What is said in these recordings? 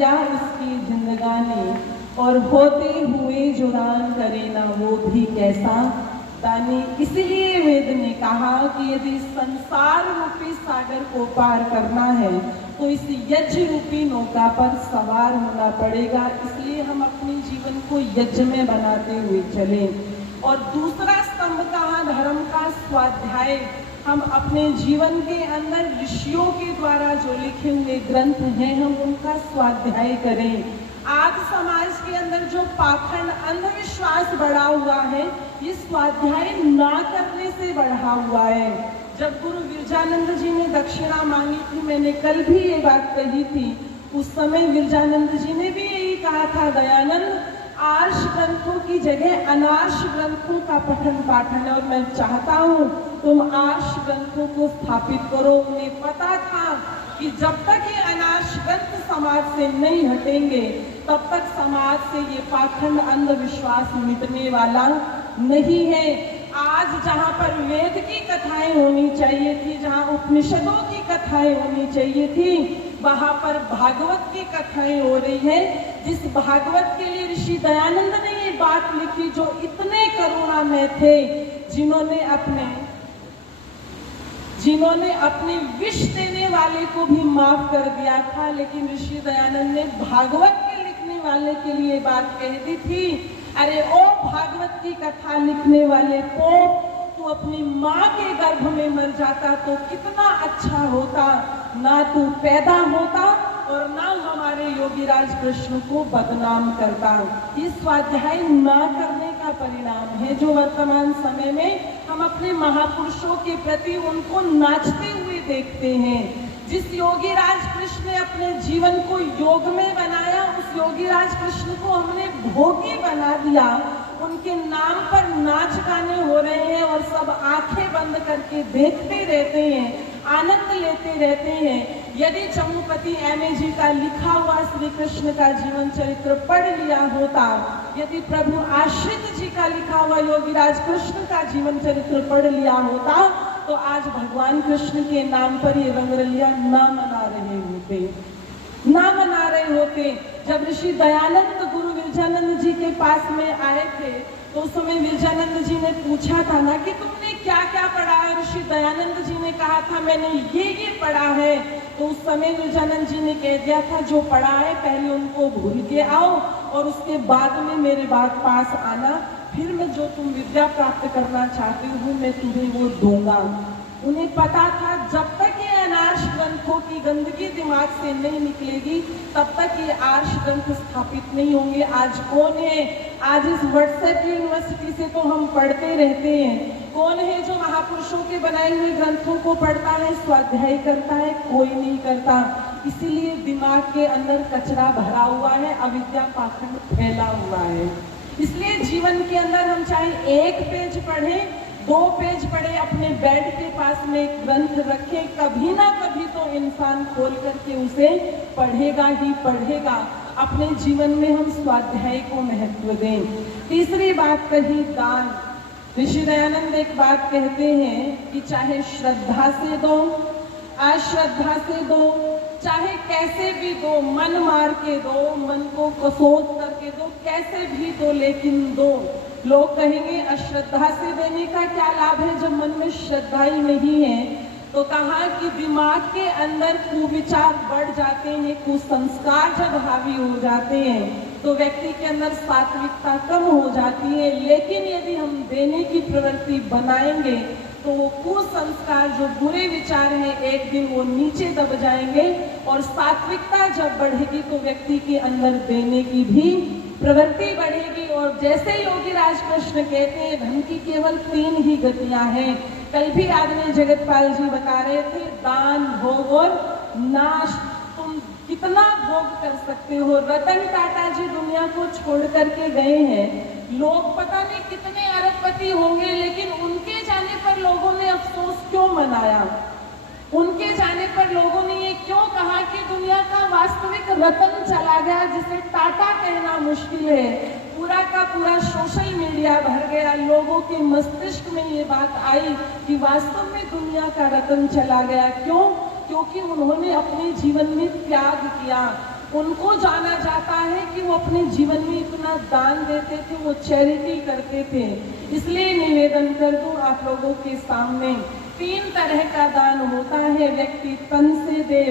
क्या उसकी जिंदगानी, और होते हुए जो दान करे ना वो भी कैसा दानी। इसलिए वेद ने कहा कि यदि संसार रूपी सागर को पार करना है तो इस यज्ञ रूपी नौका पर सवार होना पड़ेगा। इसलिए हम अपने जीवन को यज्ञ में बनाते हुए चलें। और दूसरा स्तंभ कहा, धर्म का स्वाध्याय। हम अपने जीवन के अंदर ऋषियों के द्वारा जो लिखे हुए ग्रंथ हैं हम उनका स्वाध्याय करें। आज समाज के अंदर जो पाखंड अंधविश्वास बढ़ा हुआ है ये स्वाध्याय ना करने से बढ़ा हुआ है। जब गुरु विरजानंद जी ने दक्षिणा मांगी थी, मैंने कल भी ये बात कही थी, उस समय विरजानंद जी ने भी यही कहा था, दयानंद आर्ष ग्रंथों की जगह अनार्ष ग्रंथों का पठन पाठन है और मैं चाहता हूँ तुम आर्ष ग्रंथों को स्थापित करो। उन्हें पता था कि जब तक ये अनार्ष ग्रंथ समाज से नहीं हटेंगे तब तक समाज से ये पाखंड अंधविश्वास मिटने वाला नहीं है। आज जहाँ पर वेद की कथाएं होनी चाहिए थी, जहाँ उपनिषदों की कथाएं होनी चाहिए थी, वहाँ पर भागवत की कथाएं हो रही है। जिस भागवत के लिए ऋषि दयानंद ने ये बात लिखी, जो इतने करुणा में थे, जिन्होंने अपने विष देने वाले को भी माफ कर दिया था, लेकिन ऋषि दयानंद ने भागवत के लिखने वाले के लिए बात कह दी थी, अरे ओ भागवत की कथा लिखने वाले को, तू अपनी माँ के गर्भ में मर जाता तो कितना अच्छा होता, ना तू पैदा होता और ना हमारे योगीराज कृष्ण को बदनाम करता। ये स्वाध्याय ना करने का परिणाम है जो वर्तमान समय में हम अपने महापुरुषों के प्रति उनको नाचते हुए देखते हैं। जिस योगीराज कृष्ण ने अपने जीवन को योग में बनाया, उस योगीराज कृष्ण को हमने भोगी बना दिया। उनके नाम पर नाच गाने हो रहे हैं और सब आंखें बंद करके देखते रहते हैं, आनंद लेते रहते हैं। यदि चमुपति एमए जी का लिखा हुआ श्री कृष्ण का जीवन चरित्र पढ़ लिया होता, यदि प्रभु आश्रित जी का लिखा हुआ योगीराज कृष्ण का जीवन चरित्र पढ़ लिया होता, तो आज भगवान कृष्ण के नाम पर ये रंगरलिया ना मना रहे होते। जब ऋषि दयानंद गुरु विरजानंद जी के पास में आए थे तो उस समय विरजानंद जी ने पूछा था ना कि तुमने क्या क्या पढ़ा है। ऋषि दयानंद जी ने कहा था मैंने ये पढ़ा है। तो उस समय विरजानंद जी ने कह दिया था जो पढ़ा है पहले उनको भूल के आओ और उसके बाद में मेरे पास आना, फिर मैं जो तुम विद्या प्राप्त करना चाहते हो मैं तुम्हें वो दूंगा। उन्हें पता था जब तक ये अनार्ष ग्रंथों की गंदगी दिमाग से नहीं निकलेगी तब तक ये आर्ष ग्रंथ स्थापित नहीं होंगे। आज कौन है, आज इस व्हाट्सएप यूनिवर्सिटी से तो हम पढ़ते रहते हैं, कौन है जो महापुरुषों के बनाए हुए ग्रंथों को पढ़ता है, स्वाध्याय करता है? कोई नहीं करता। इसीलिए दिमाग के अंदर कचरा भरा हुआ है, अविद्या पाखंड फैला हुआ है। इसलिए जीवन के अंदर हम चाहे 1 पेज पढ़ें, 2 पेज पढ़े, अपने बेड के पास में एक ग्रंथ रखें, कभी ना कभी तो इंसान खोल करके उसे पढ़ेगा ही पढ़ेगा। अपने जीवन में हम स्वाध्याय को महत्व दें। तीसरी बात कही दान। ऋषि दयानंद एक बात कहते हैं कि चाहे श्रद्धा से दो, अश्रद्धा से दो, चाहे कैसे भी दो, मन मार के दो, मन को कसोट करके दो, कैसे भी दो, लेकिन दो। लोग कहेंगे अश्रद्धा से देने का क्या लाभ है जब मन में श्रद्धा ही नहीं है। तो कहा कि दिमाग के अंदर कुविचार बढ़ जाते हैं, कुसंस्कार जब हावी हो जाते हैं तो व्यक्ति के अंदर सात्विकता कम हो जाती है। लेकिन यदि हम देने की प्रवृत्ति बनाएंगे तो वो कुसंस्कार जो बुरे विचार हैं एक दिन वो नीचे दब जाएंगे और सात्विकता जब बढ़ेगी तो व्यक्ति के अंदर देने की भी प्रवृत्ति बढ़ेगी। और जैसे योगीराज कृष्ण कहते हैं धन की केवल 3 ही गतियां हैं। कल भी आदरणीय जगतपाल जी बता रहे थे, दान, भोग और नाश। तुम कितना भोग कर सकते हो? रतन टाटा जी दुनिया को छोड़ करके गए हैं, लोग पता नहीं कितने अरबपति होंगे, लेकिन उनके जाने पर लोगों ने अफसोस क्यों मनाया? उनके जाने पर लोगों ने ये क्यों कहा कि दुनिया का वास्तविक रतन चला गया, जिसे टाटा कहना मुश्किल है? पूरा का पूरा सोशल मीडिया भर गया, लोगों के मस्तिष्क में ये बात आई कि वास्तव में दुनिया का रतन चला गया। क्यों? क्योंकि उन्होंने अपने जीवन में त्याग किया। उनको जाना जाता है कि वो अपने जीवन में इतना दान देते थे, वो चैरिटी करते थे। इसलिए निवेदन कर दूं आप लोगों के सामने, 3 तरह का दान होता है। व्यक्ति तन से दे,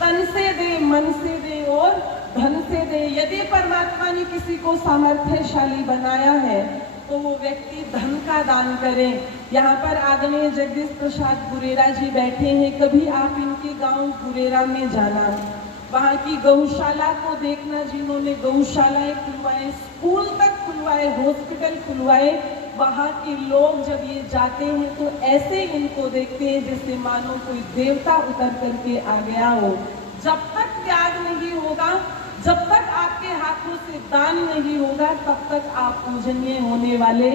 तन से दे, मन से दे और धन से दे। यदि परमात्मा ने किसी को सामर्थ्यशाली बनाया है तो वो व्यक्ति धन का दान करे। यहाँ पर आदरणीय जगदीश प्रसाद गुरेरा जी बैठे हैं। कभी आप इनके गांव गुरेरा में जाना, वहाँ की गौशाला को देखना, जिन्होंने गौशालाएं खुलवाए, स्कूल तक खुलवाए, हॉस्पिटल खुलवाए। वहाँ के लोग जब ये जाते हैं तो ऐसे इनको देखते हैं जैसे मानो कोई देवता उतर करके आ गया हो। जब तक त्याग नहीं होगा, जब तक आपके हाथों से दान नहीं होगा, तब तक आप पूजनीय होने वाले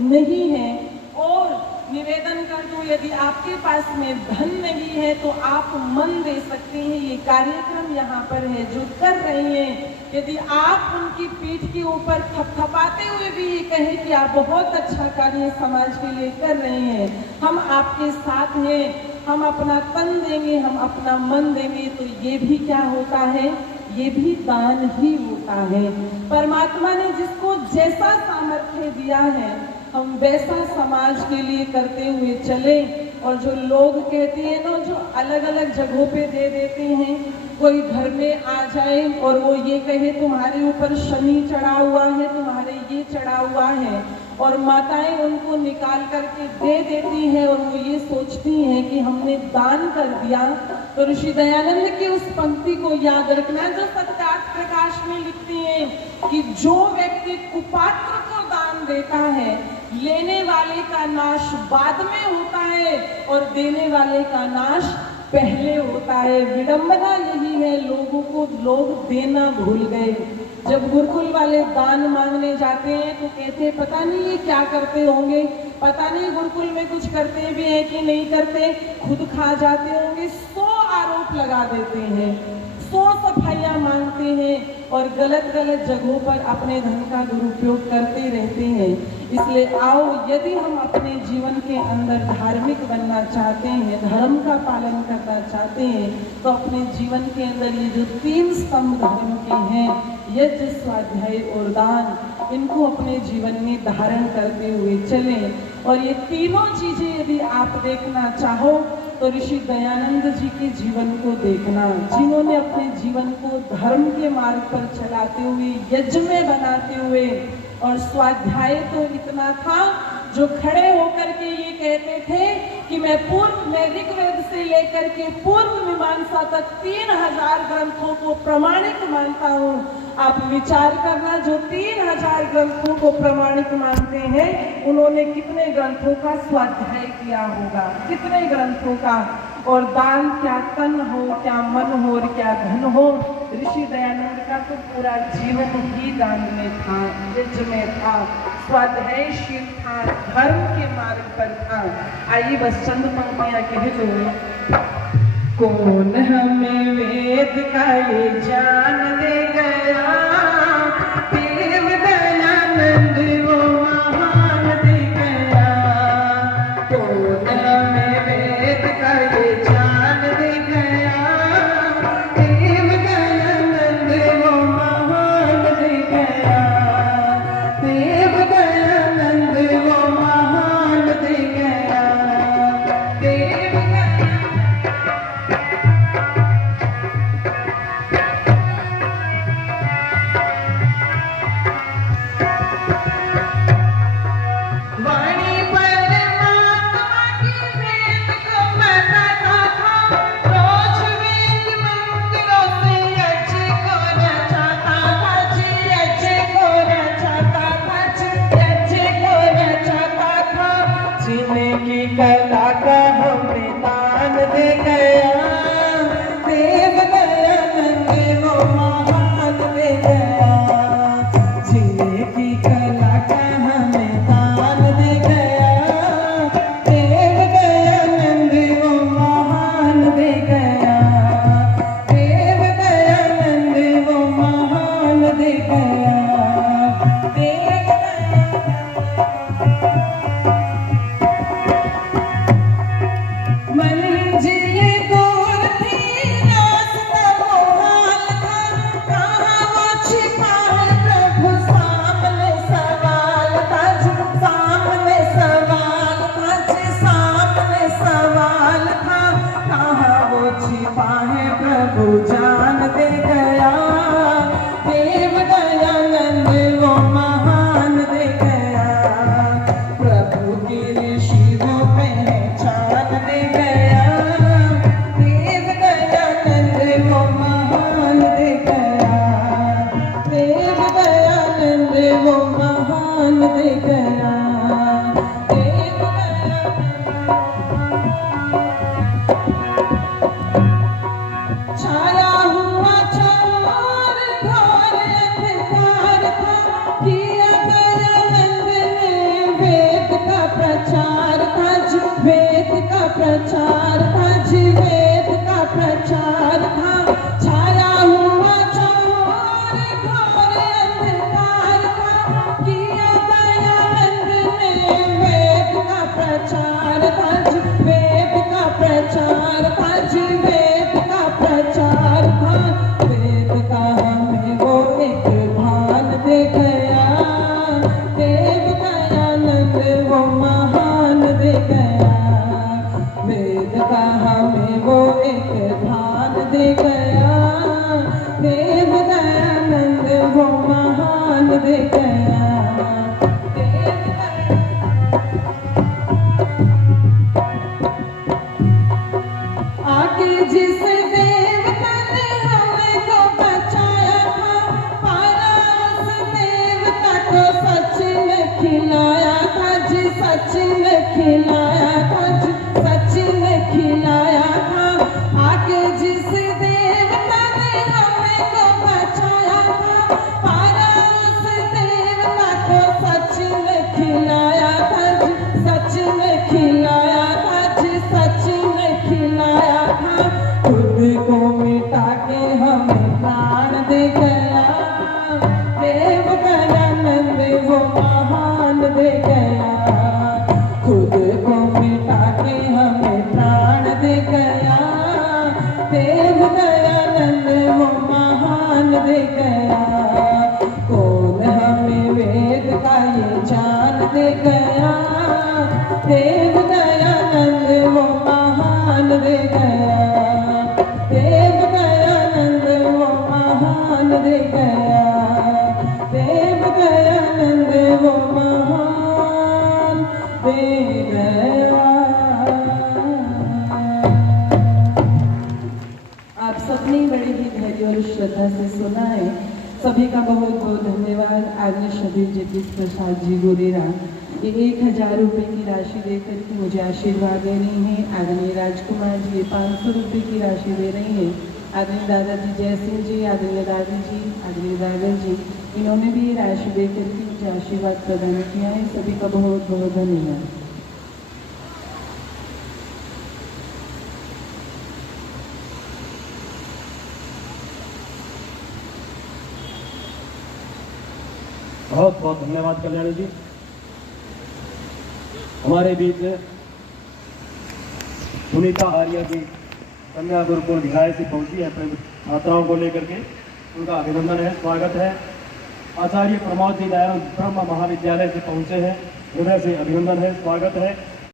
नहीं हैं। और निवेदन कर दूं, यदि आपके पास में धन नहीं है तो आप मन दे सकते हैं। ये कार्यक्रम यहाँ पर है जो कर रहे हैं, यदि आप उनकी पीठ के ऊपर थपथपाते हुए भी ये कहें कि आप बहुत अच्छा कार्य समाज के लिए कर रहे हैं, हम आपके साथ हैं, हम अपना तन देंगे, हम अपना मन देंगे, तो ये भी क्या होता है, ये भी दान ही होता है। परमात्मा ने जिसको जैसा सामर्थ्य दिया है हम वैसा समाज के लिए करते हुए चले। और जो लोग कहते हैं ना, जो अलग अलग जगहों पे दे देते हैं, कोई घर में आ जाए और वो ये कहे तुम्हारे ऊपर शनि चढ़ा हुआ है, तुम्हारे ये चढ़ा हुआ है, और माताएं उनको निकाल करके दे देती हैं और वो ये सोचती हैं कि हमने दान कर दिया। तो ऋषि दयानंद की उस पंक्ति को याद रखना जो सत्यार्थ प्रकाश में लिखती हैं कि जो व्यक्ति कुपात्र को दान देता है, लेने वाले का नाश बाद में होता है और देने वाले का नाश पहले होता है। विडंबना यही है, लोगों को लोग देना भूल गए। जब गुरुकुल वाले दान मांगने जाते हैं तो कहते हैं पता नहीं ये क्या करते होंगे, पता नहीं गुरुकुल में कुछ करते भी हैं कि नहीं करते, खुद खा जाते होंगे। 100 आरोप लगा देते हैं, 100 सफाइयाँ मांगते हैं और गलत गलत जगहों पर अपने धन का दुरुपयोग करते रहते हैं। इसलिए आओ, यदि हम अपने जीवन के अंदर धार्मिक बनना चाहते हैं, धर्म का पालन करना चाहते हैं, तो अपने जीवन के अंदर ये जो 3 स्तंभ धर्म के हैं, यज्ञ, स्वाध्याय और दान, इनको अपने जीवन में धारण करते हुए चलें। और ये तीनों चीजें यदि आप देखना चाहो तो ऋषि दयानंद जी के जीवन को देखना, जिन्होंने अपने जीवन को धर्म के मार्ग पर चलाते हुए, यज्ञ में बनाते हुए, और स्वाध्याय तो इतना था जो खड़े होकर के ये कहते थे कि मैं ऋग्वेद से लेकर के पूर्व मीमांसा तक 3000 ग्रंथों को प्रमाणिक मानता हूँ। आप विचार करना, जो 3000 ग्रंथों को प्रमाणिक मानते हैं, उन्होंने कितने ग्रंथों का स्वाध्याय किया होगा, कितने ग्रंथों का। और दान क्या तन हो, क्या मन हो और क्या धन हो, ऋषि दयानंद का तो पूरा जीवन ही दान में था, यज्ञ में था, स्वाध्यायशील था, धर्म के मार्ग पर था। आइए बस चंद पंक्तियां कह दो। कौन हमें वेद का ये ज्ञान दे गया, देव दयानंद वो महान दे गया। कौन हमें वेद का ये ज्ञान दे गया, देव दयानंद वो महान दे गया। देव दयानंद वो महान दे गया। देव कला का हमें दान दे गया, देव दयानंद वो महान दे गया। जीने की कला का हमें दान दे गया, देव दयानंद वो महान दे गया। देव दयानंद वो महान दे गया। मंजिल को वेद का प्रचार था जी, वेद का प्रचार था। छाया हुआ चौर घोर अंधकार था, किया दयानंद ने वेद का प्रचार था जी, वेद का प्रचार था जी, वेद का प्रचार था। वेद का हमें वो एक भान दे गया, देव दयानंद वो महान दे गया। वेद का हमें वो एक भान दे गया, देव दयानंद वो महान दे गया। आके जिस देवता ने हमको बचाया था, पारा उस देवता को सचिन खिलाया था जी, सचिन खिलाया था जी, सचिन खिलाया था। आके जिस देवता ने हमको बचाया था, पारा उस देवता को सचिन खिलाया था जी, सचिन खिलाया था जी, सचिन खिलाया था। खुद को मिटा के हमें प्राण दे गया, देव दयानंद वो महान दे गया। खुद को मिटा के हमें प्राण दे गया, देव दयानंद वो महान दे गया। कौन हमें वेद का ये ज्ञान दे गया, देव दयानंद वो महान दे गया, देव दयानंद वो महान दे गया, देव दयानंद वो महान दे गया। आप सबने बड़े ही धैर्य और श्रद्धा से सुना है। सभी का बहुत बहुत धन्यवाद। आदरणीय शबीर जगदीश प्रसाद जी गोरेरा ये 1000 रुपये की राशि देकर के मुझे आशीर्वाद दे रही हैं। आदरणीय राजकुमार जी ये 500 रुपये की राशि दे रही हैं। आदरणीय दादाजी जय सिंह जी, आदरणीय दादी जी, आदरणीय दादा जी, इन्होंने भी ये राशि देकर के मुझे आशीर्वाद प्रदान किया है। सभी का बहुत बहुत धन्यवाद। बहुत बहुत धन्यवाद कल्याणी जी। हमारे बीच सुनीता आर्या जी कन्या गुरुकुल भिलाई से पहुंची है छात्राओं को लेकर के, उनका अभिनंदन है, स्वागत है। आचार्य प्रमोद जी दयानंद ब्रह्म महाविद्यालय से पहुंचे हैं, हृदय से अभिनंदन है, स्वागत है।